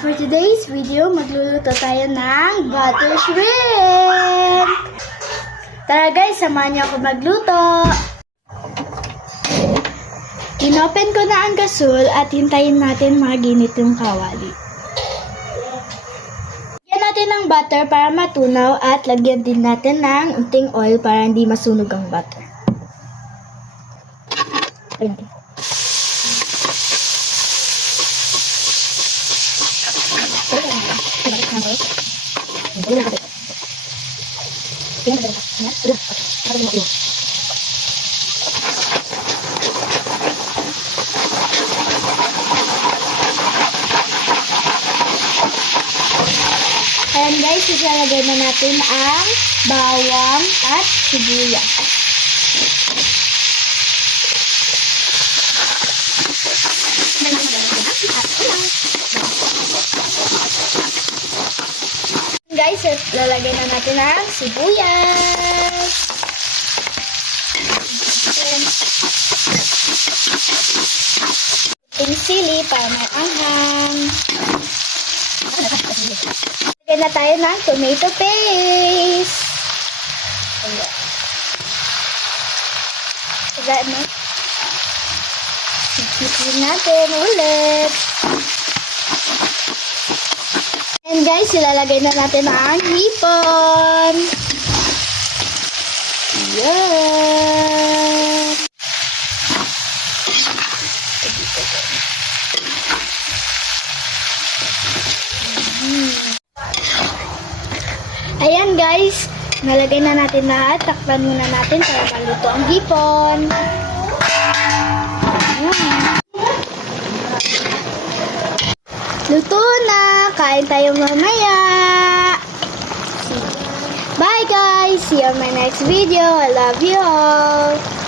For today's video, magluluto tayo ng butter shrimp! Tara guys, samahan niyo ako magluto! Inopen ko na ang gasol at hintayin natin maginit yung kawali. Lagyan natin ng butter para matunaw at lagyan din natin ng unting oil para hindi masunog ang butter. Ayan. Ayan guys, ilalagay na natin ang bawang at sibuyas. Guys, lalagay na natin ang sibuyas. Ating sili para may anghang. Lagyan na tayo ng tomato paste. Ayan na. Sipitin natin ulit. And guys, ilalagay na natin ang hipon. Yan. Ayan guys, nalagay na natin lahat. Takpan muna natin para maluto ang hipon. Luto na! Kain tayo mamaya! Bye guys! See you on my next video. I love you all!